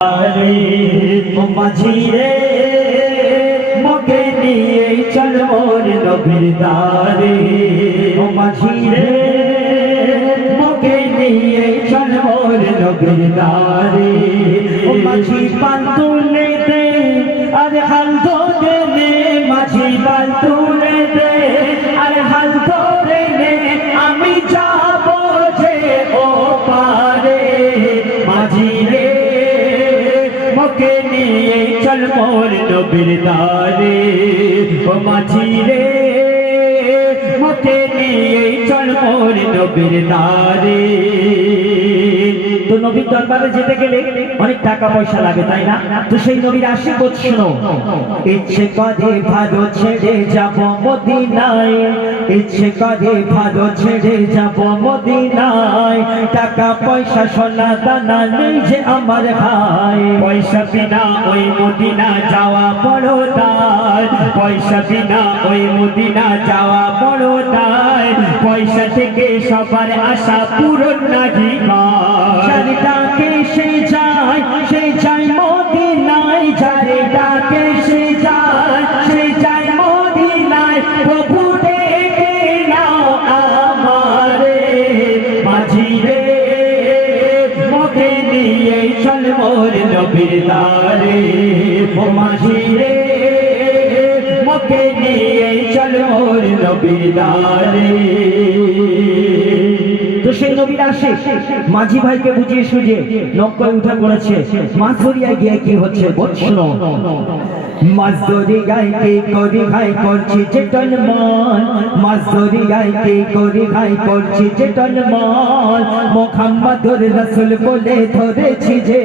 রে ও মাঝি রে মকে নিয়ে চল মোর নবীর দারে ও মাঝিরে মকে নিয়ে চল মোর নবীর দারে ও মাঝি পান্তুনে মকে নিয়ে চল মোর নবীর দারে ও মাঝি রে মকে নিয়ে চল মোর নবীর দারে তো নবীর দরবারে যেতে গেলে অনেক টাকা পয়সা লাগে, তাই না? তো সেই নবীর আশীর্বাদ শোনো। ইচ্ছে করে ভালো ছেড়ে যাব মদিনায়, ইচ্ছে করে ভালো ছেড়ে যাব মদিনায়। টাকা, পয়সা, সোনা, দানা নেই যে আমার ভাই। পয়সা বিনা ওই মদিনা যাওয়া বড় দায়। পয়সা বিনা ওই মদিনা যাওয়া বড় দায়। পয়সা থেকে সবার আশা পূরণ নাহি চল মোর নবীর তারে ও মাঝি রে মোকে নিয়ে চল মোর নবীর দারে তো সেই নবীর আসে। মাঝি ভাইকে বুঝিয়ে সুঝিয়ে নৌকায় উঠা করেছে মাছ ধরিয়া গিয়ে কি হচ্ছে বলছিল ধরি করি ভাই করছি যে করি ভাই করছি যে বলে ধরেছি যে